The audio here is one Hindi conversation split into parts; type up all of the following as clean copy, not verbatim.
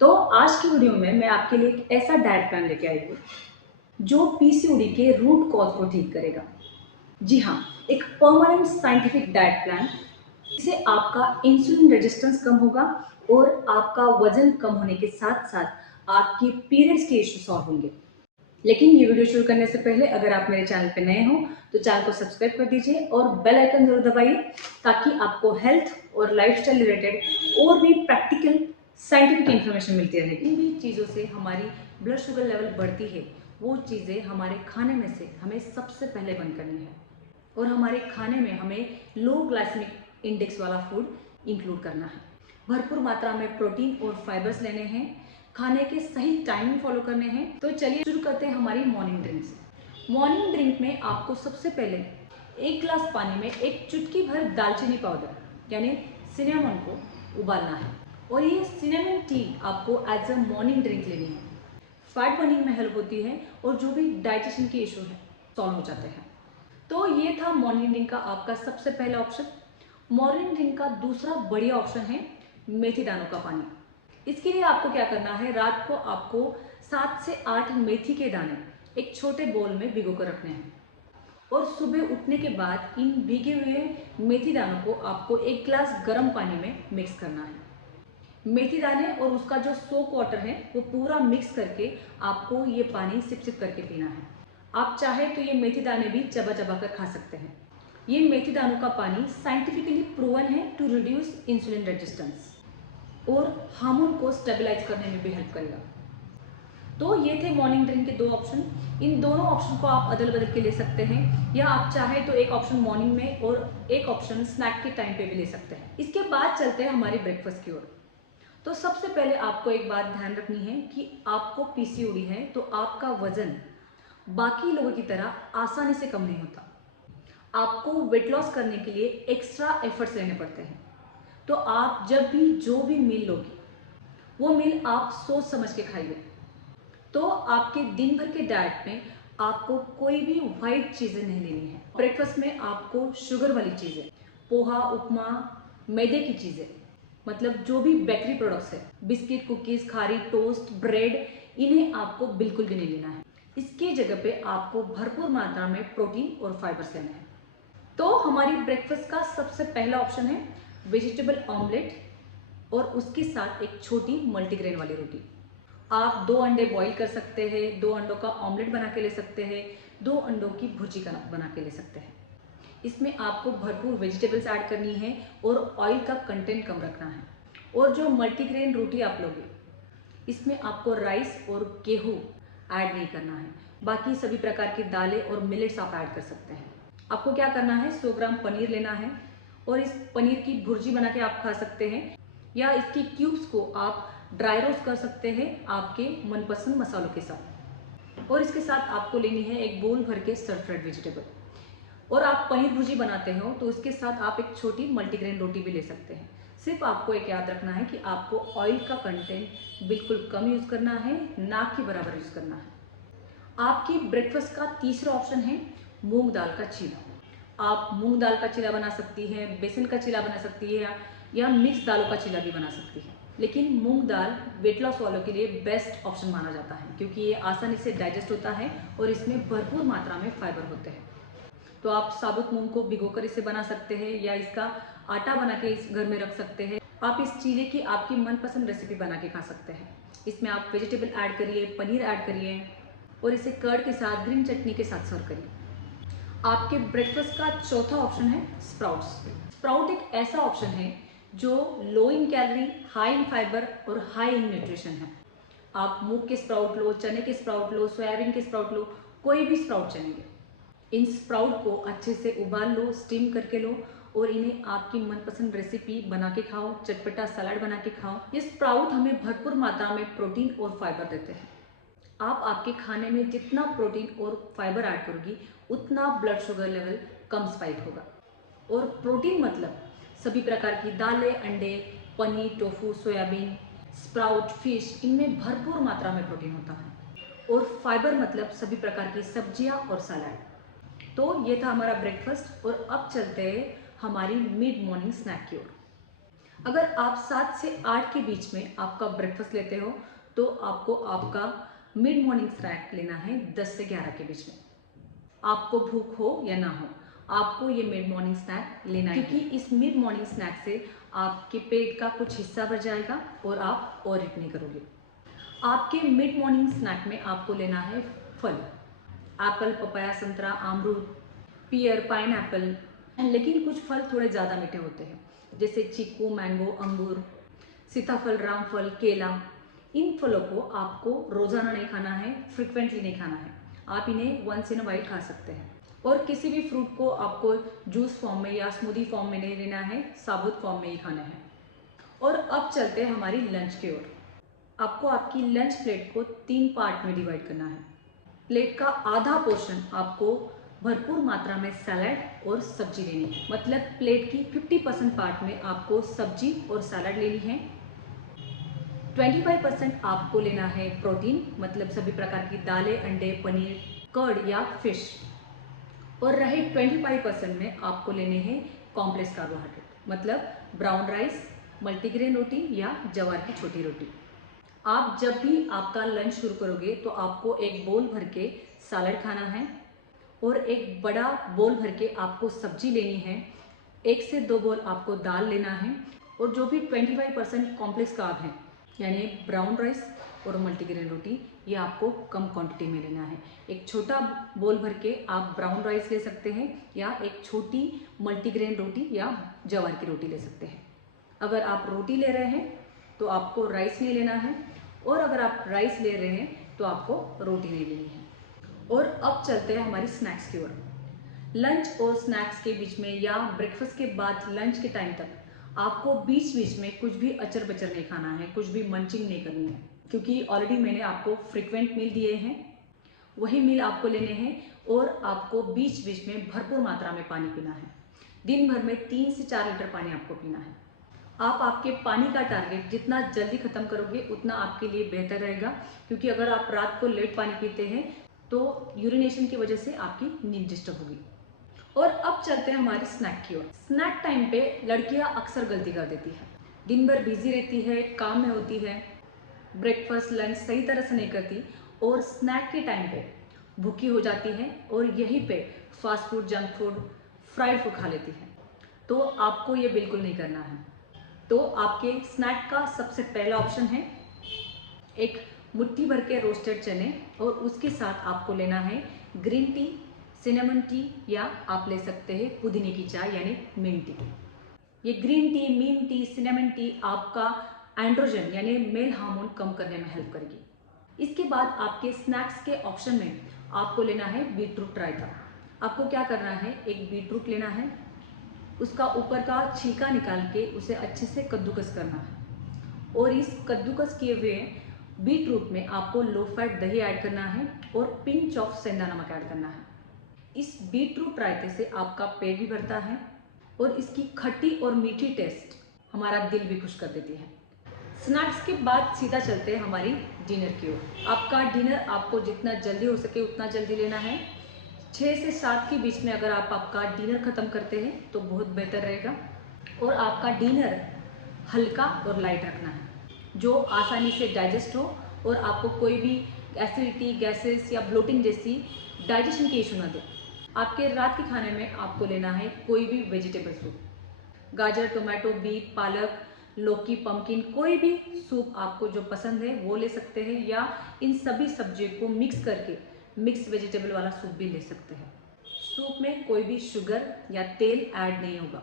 तो आज की वीडियो में मैं आपके लिए एक ऐसा डाइट प्लान लेके आई हूँ जो पीसीओडी के रूट कॉज को ठीक करेगा। जी हाँ, एक परमानेंट साइंटिफिक डाइट प्लान जिससे आपका इंसुलिन रेजिस्टेंस कम होगा और आपका वजन कम होने के साथ साथ आपकी पीरियड्स के इश्यू सॉल्व होंगे। लेकिन ये वीडियो शुरू करने से पहले अगर आप मेरे चैनल पे नए हो तो चैनल को सब्सक्राइब कर दीजिए और बेल आइकन जरूर दबाइए ताकि आपको हेल्थ और लाइफस्टाइल रिलेटेड और भी प्रैक्टिकल साइंटिफिक इन्फॉर्मेशन मिलती रहेगी। इन भी चीज़ों से हमारी ब्लड शुगर लेवल बढ़ती है, वो चीज़ें हमारे खाने में से हमें सबसे पहले बंद करनी है और हमारे खाने में हमें लो ग्लाइसेमिक इंडेक्स वाला फूड इंक्लूड करना है। भरपूर मात्रा में प्रोटीन और फाइबर्स लेने हैं, खाने के सही टाइमिंग फॉलो करने हैं। तो चलिए शुरू करते हैं हमारी मॉर्निंग ड्रिंक से। मॉर्निंग ड्रिंक में आपको सबसे पहले एक गिलास पानी में एक चुटकी भर दालचीनी पाउडर यानी सिनेमन को उबालना है और ये सिनेमन टी आपको एज अ मॉर्निंग ड्रिंक लेनी है। फैट बर्निंग में हेल्प होती है और जो भी डाइजेशन के इशू है सॉल्व हो जाते हैं। तो ये था मॉर्निंग ड्रिंक का आपका सबसे पहला ऑप्शन। मॉर्निंग ड्रिंक का दूसरा बढ़िया ऑप्शन है मेथी दानों का पानी। इसके लिए आपको क्या करना है, रात को आपको 7 से 8 मेथी के दाने एक छोटे बोल में भिगो कर रखने हैं और सुबह उठने के बाद इन भीगे हुए मेथी दानों को आपको एक गिलास गर्म पानी में मिक्स करना है। मेथी दाने और उसका जो सोक वाटर है वो पूरा मिक्स करके आपको ये पानी सिप सिप करके पीना है। आप चाहे तो ये मेथी दाने भी चबा चबा कर खा सकते हैं। ये मेथी दानों का पानी साइंटिफिकली प्रूवन है टू रिड्यूस इंसुलिन रेजिस्टेंस और हार्मोन को स्टेबलाइज करने में भी हेल्प करेगा। तो ये थे मॉर्निंग ड्रिंक के दो ऑप्शन। इन दोनों ऑप्शन को आप अदल बदल के ले सकते हैं या आप चाहे तो एक ऑप्शन मॉर्निंग में और एक ऑप्शन स्नैक के टाइम पे भी ले सकते हैं। इसके बाद चलते हैं हमारे ब्रेकफास्ट की ओर। तो सबसे पहले आपको एक बात ध्यान रखनी है कि आपको पीसीओडी है तो आपका वजन बाकी लोगों की तरह आसानी से कम नहीं होता। आपको वेट लॉस करने के लिए एक्स्ट्रा एफर्ट्स लेने पड़ते हैं। तो आप जब भी जो भी मील लोगे वो मील आप सोच समझ के खाइए। तो आपके दिन भर के डाइट में आपको कोई भी वाइट चीज़ें नहीं लेनी है। ब्रेकफास्ट में आपको शुगर वाली चीज़ें, पोहा, उपमा, मैदे की चीज़ें, मतलब जो भी बेकरी प्रोडक्ट्स है, बिस्किट, कुकीज़, खारी, टोस्ट, ब्रेड, इन्हें आपको बिल्कुल भी नहीं लेना है। इसकी जगह पे आपको भरपूर मात्रा में प्रोटीन और फाइबर्स लेने हैं। तो हमारी ब्रेकफास्ट का सबसे पहला ऑप्शन है वेजिटेबल ऑमलेट और उसके साथ एक छोटी मल्टीग्रेन वाली रोटी। आप 2 अंडे बॉईल कर सकते हैं, 2 अंडों का ऑमलेट बना के ले सकते हैं, 2 अंडों की भुर्जी बना के ले सकते हैं। इसमें आपको भरपूर वेजिटेबल्स ऐड करनी है और ऑयल का कंटेंट कम रखना है। और जो मल्टीग्रेन रोटी आप लोगे इसमें आपको राइस और गेहूँ ऐड नहीं करना है। बाकी सभी प्रकार की दालें और मिलेट्स आप ऐड कर सकते हैं। आपको क्या करना है, 100 ग्राम पनीर लेना है और इस पनीर की भुर्जी बना के आप खा सकते हैं या इसकी क्यूब्स को आप ड्राई रोस्ट कर सकते हैं आपके मनपसंद मसालों के साथ। और इसके साथ आपको लेनी है एक बोल भर के स्टर फ्राइड वेजिटेबल। और आप पनीर भुर्जी बनाते हो तो उसके साथ आप एक छोटी मल्टीग्रेन रोटी भी ले सकते हैं। सिर्फ आपको एक याद रखना है कि आपको ऑयल का कंटेंट बिल्कुल कम यूज़ करना है, ना के बराबर यूज़ करना है। आपकी ब्रेकफास्ट का तीसरा ऑप्शन है मूंग दाल का चीला। आप मूंग दाल का चीला बना सकती हैं, बेसन का चीला बना सकती है या मिक्स दालों का चीला भी बना सकती है। लेकिन मूंग दाल वेट लॉस वालों के लिए बेस्ट ऑप्शन माना जाता है क्योंकि ये आसानी से डाइजेस्ट होता है और इसमें भरपूर मात्रा में फाइबर होते हैं। तो आप साबुत मूंग को भिगोकर इसे बना सकते हैं या इसका आटा बना के इस घर में रख सकते हैं। आप इस चीले की आपकी मनपसंद रेसिपी बना के खा सकते हैं। इसमें आप वेजिटेबल ऐड करिए, पनीर ऐड करिए और इसे कर्ड के साथ, ग्रीन चटनी के साथ सर्व करिए। आपके ब्रेकफास्ट का चौथा ऑप्शन है स्प्राउट्स। स्प्राउट एक ऐसा ऑप्शन है जो low in calorie, high in fibre और हाई इन न्यूट्रिशन है। आप मूंग के स्प्राउट लो, चने के स्प्राउट लो, सोयाबीन के स्प्राउट लो, कोई भी स्प्राउट चलेंगे। इन स्प्राउट को अच्छे से उबाल लो, स्टीम करके लो और इन्हें आपकी मनपसंद रेसिपी बना के खाओ, चटपटा सलाद बना के खाओ। ये स्प्राउट हमें भरपूर मात्रा में प्रोटीन और फाइबर देते हैं। आप आपके खाने में जितना प्रोटीन और फाइबर ऐड करोगी उतना ब्लड शुगर लेवल कम स्पाइक होगा। और प्रोटीन मतलब सभी प्रकार की दालें, अंडे, paneer, tofu, soybean, sprout, fish, इनमें भरपूर मात्रा में प्रोटीन होता है। और फाइबर मतलब सभी प्रकार की सब्जियां और सलाद। तो ये था हमारा ब्रेकफास्ट और अब चलते हैं हमारी मिड मॉर्निंग स्नैक की ओर। अगर आप 7 से 8 के बीच में आपका ब्रेकफास्ट लेते हो तो आपको आपका मिड मॉर्निंग स्नैक लेना है 10 से 11 के बीच में। आपको भूख हो या ना हो, आपको ये मिड मॉर्निंग स्नैक लेना है, क्योंकि इस मिड मॉर्निंग स्नैक से आपके पेट का कुछ हिस्सा भर जाएगा और आप और ईट नहीं करोगे। आपके मिड मॉर्निंग स्नैक में आपको लेना है फल, एप्पल, पपाया, संतरा, अमरूद, पियर, पाइनएप्पल। लेकिन कुछ फल थोड़े ज़्यादा मीठे होते हैं, जैसे चीकू, मैंगो, अंगूर, सीताफल, रामफल, केला। इन फलों को आपको रोज़ाना नहीं खाना है, फ्रिक्वेंटली नहीं खाना है। आप इन्हें वंस इन अ वाइल खा सकते हैं। और किसी भी फ्रूट को आपको जूस फॉर्म में या स्मूदी फॉर्म में नहीं लेना है, साबुत फॉर्म में ही खाना है। और अब चलते हैं हमारी लंच की ओर। आपको आपकी लंच प्लेट को 3 पार्ट में डिवाइड करना है। प्लेट का आधा पोर्शन आपको भरपूर मात्रा में सैलड और सब्जी लेनी है। मतलब प्लेट की 50% पार्ट में आपको सब्जी और सैलड लेनी है। 25% आपको लेना है प्रोटीन, मतलब सभी प्रकार की दालें, अंडे, पनीर, कर्ड या फिश। और रहे 25% में आपको लेने हैं कॉम्प्लेक्स कार्बोहाइड्रेट, मतलब ब्राउन राइस, मल्टीग्रेन रोटी या जवार की छोटी रोटी। आप जब भी आपका लंच शुरू करोगे तो आपको एक बोल भर के सैलड खाना है और एक बड़ा बोल भर के आपको सब्जी लेनी है। 1 से 2 बोल आपको दाल लेना है। और जो भी 25% कॉम्प्लेक्स कार्ब है, यानी ब्राउन राइस और मल्टीग्रेन रोटी, ये आपको कम क्वांटिटी में लेना है। एक छोटा बोल भर के आप ब्राउन राइस ले सकते हैं या एक छोटी मल्टीग्रेन रोटी या जवार की रोटी ले सकते हैं। अगर आप रोटी ले रहे हैं तो आपको राइस नहीं लेना है, और अगर आप राइस ले रहे हैं तो आपको रोटी नहीं लेनी है। और अब चलते हैं हमारी स्नैक्स की ओर। लंच और स्नैक्स के बीच में या ब्रेकफास्ट के बाद लंच के टाइम तक आपको बीच बीच में कुछ भी अचर बचर नहीं खाना है, कुछ भी मंचिंग नहीं करनी है, क्योंकि ऑलरेडी मैंने आपको फ्रिक्वेंट मील दिए हैं, वही मील आपको लेने हैं। और आपको बीच बीच में भरपूर मात्रा में पानी पीना है। दिन भर में 3 से 4 लीटर पानी आपको पीना है। आप आपके पानी का टारगेट जितना जल्दी खत्म करोगे उतना आपके लिए बेहतर रहेगा, क्योंकि अगर आप रात को लेट पानी पीते हैं तो यूरिनेशन की वजह से आपकी नींद डिस्टर्ब होगी। और अब चलते हैं हमारी स्नैक की ओर। स्नैक टाइम पे लड़कियां अक्सर गलती कर देती है, दिन भर बिजी रहती है, काम में होती है, ब्रेकफास्ट लंच सही तरह से नहीं करती और स्नैक के टाइम पे भूखी हो जाती है और यहीं पे fast food, junk food, fried food खा लेती है। तो आपको ये बिल्कुल नहीं करना है। तो आपके स्नैक का सबसे पहला ऑप्शन है एक मुट्ठी भर के रोस्टेड चने, और उसके साथ आपको लेना है ग्रीन टी, सिनेमन टी, या आप ले सकते हैं पुदीने की चाय यानी मिंट टी। ये green tea, mint tea, cinnamon tea आपका एंड्रोजन यानी मेल हार्मोन कम करने में हेल्प करेगी। इसके बाद आपके स्नैक्स के ऑप्शन में आपको लेना है बीटरूट रायता। आपको क्या करना है, एक बीटरूट लेना है, उसका ऊपर का छिलका निकाल के उसे अच्छे से कद्दूकस करना है, और इस कद्दूकस किए हुए बीटरूट में आपको लो फैट दही ऐड करना है और पिंच ऑफ सेंधा नमक ऐड करना है। इस बीटरूट रायते से आपका पेट भी भरता है और इसकी खट्टी और मीठी टेस्ट हमारा दिल भी खुश कर देती है। स्नैक्स के बाद सीधा चलते हैं हमारी डिनर की ओर। आपका डिनर आपको जितना जल्दी हो सके उतना जल्दी लेना है। 6 से 7 के बीच में अगर आप आपका डिनर ख़त्म करते हैं तो बहुत बेहतर रहेगा। और आपका डिनर हल्का और लाइट रखना है, जो आसानी से डाइजेस्ट हो और आपको कोई भी एसिडिटी, गैसेस या ब्लोटिंग जैसी डाइजेशन की इशू ना दे। आपके रात के खाने में आपको लेना है कोई भी वेजिटेबल सूप, गाजर, टोमेटो, बीट, पालक, लौकी, पम्पकिन, कोई भी सूप आपको जो पसंद है वो ले सकते हैं, या इन सभी सब्जियों को मिक्स करके मिक्स वेजिटेबल वाला सूप भी ले सकते हैं। सूप में कोई भी शुगर या तेल ऐड नहीं होगा।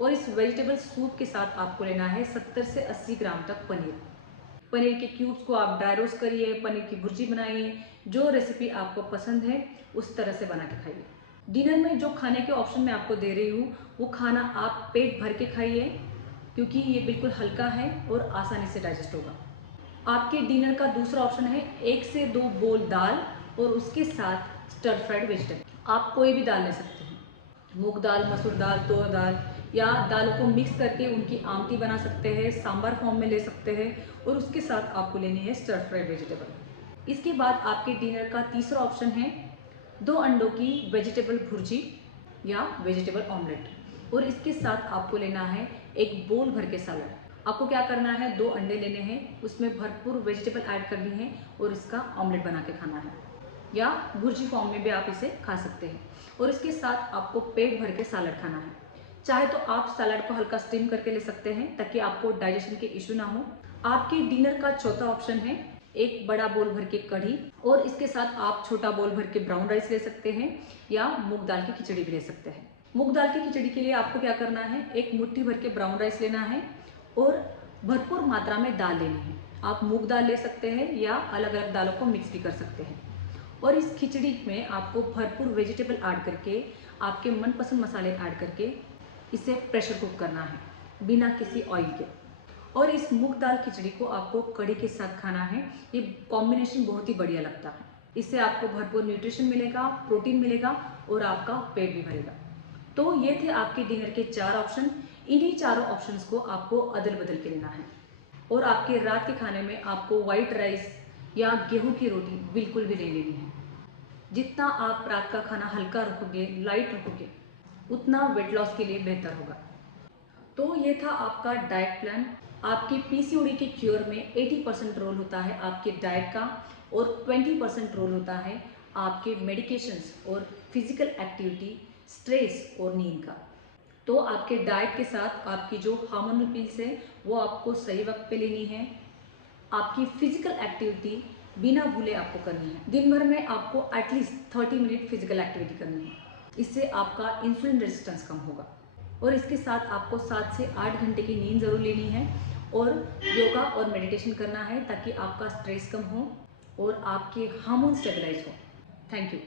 और इस वेजिटेबल सूप के साथ आपको लेना है 70 से 80 ग्राम तक पनीर। पनीर के क्यूब्स को आप ड्राई रोस्ट करिए, पनीर की भुर्जी बनाइए, जो रेसिपी आपको पसंद है उस तरह से बना के खाइए। डिनर में जो खाने के ऑप्शन मैं आपको दे रही हूँ वो खाना आप पेट भर के खाइए, क्योंकि ये बिल्कुल हल्का है और आसानी से डाइजेस्ट होगा। आपके डिनर का दूसरा ऑप्शन है 1 से 2 बोल दाल और उसके साथ स्टर फ्राइड वेजिटेबल। आप कोई भी दाल ले सकते हैं, मूंग दाल, मसूर दाल, तुअर दाल, या दालों को मिक्स करके उनकी आमटी बना सकते हैं, सांभर फॉर्म में ले सकते हैं, और उसके साथ आपको लेनी है स्टर फ्राइड वेजिटेबल। इसके बाद आपके डिनर का तीसरा ऑप्शन है 2 अंडों की वेजिटेबल भुर्जी या वेजिटेबल ऑमलेट, और इसके साथ आपको लेना है एक बोल भर के सलाद। आपको क्या करना है, 2 अंडे लेने हैं, उसमें भरपूर वेजिटेबल ऐड करनी है और इसका ऑमलेट बना के खाना है, या भुर्जी फॉर्म में भी आप इसे खा सकते हैं। और इसके साथ आपको पेट भर के सलाद खाना है। चाहे तो आप सलाद को हल्का स्टीम करके ले सकते हैं ताकि आपको डाइजेशन के इश्यू ना हो। आपके डिनर का चौथा ऑप्शन है एक बड़ा बोल भर के कढ़ी, और इसके साथ आप छोटा बोल भर के ब्राउन राइस ले सकते हैं या मूंग दाल की खिचड़ी भी ले सकते हैं। मूंग दाल की खिचड़ी के लिए आपको क्या करना है, एक मुट्ठी भर के ब्राउन राइस लेना है और भरपूर मात्रा में दाल लेनी है। आप मूंग दाल ले सकते हैं या अलग अलग दालों को मिक्स भी कर सकते हैं। और इस खिचड़ी में आपको भरपूर वेजिटेबल ऐड करके, आपके मनपसंद मसाले ऐड करके इसे प्रेशर कुक करना है बिना किसी ऑयल के। और इस मूंग दाल खिचड़ी को आपको कढ़ी के साथ खाना है। ये कॉम्बिनेशन बहुत ही बढ़िया लगता है। इससे आपको भरपूर न्यूट्रिशन मिलेगा, प्रोटीन मिलेगा और आपका पेट भी भरेगा। तो ये थे आपके डिनर के 4 ऑप्शन। इन्हीं चारों ऑप्शंस को आपको अदल बदल के लेना है। और आपके रात के खाने में आपको वाइट राइस या गेहूं की रोटी बिल्कुल भी नहीं लेनी है। जितना आप रात का खाना हल्का रखोगे, लाइट रखोगे, उतना वेट लॉस के लिए बेहतर होगा। तो ये था आपका डाइट प्लान। आपके पीसीओडी के क्योर में 80% रोल होता है आपके डाइट का, और 20% रोल होता है आपके मेडिकेशंस और फिजिकल एक्टिविटी, स्ट्रेस और नींद का। तो आपके डाइट के साथ आपकी जो हार्मोनल पिल्स है वो आपको सही वक्त पे लेनी है। आपकी फिजिकल एक्टिविटी बिना भूले आपको करनी है। दिन भर में आपको एटलीस्ट 30 मिनट फिजिकल एक्टिविटी करनी है। इससे आपका इंसुलिन रेजिस्टेंस कम होगा। और इसके साथ आपको 7 से 8 घंटे की नींद ज़रूर लेनी है और योगा और मेडिटेशन करना है ताकि आपका स्ट्रेस कम हो और आपके हार्मोन स्टेबलाइज हो। Thank you.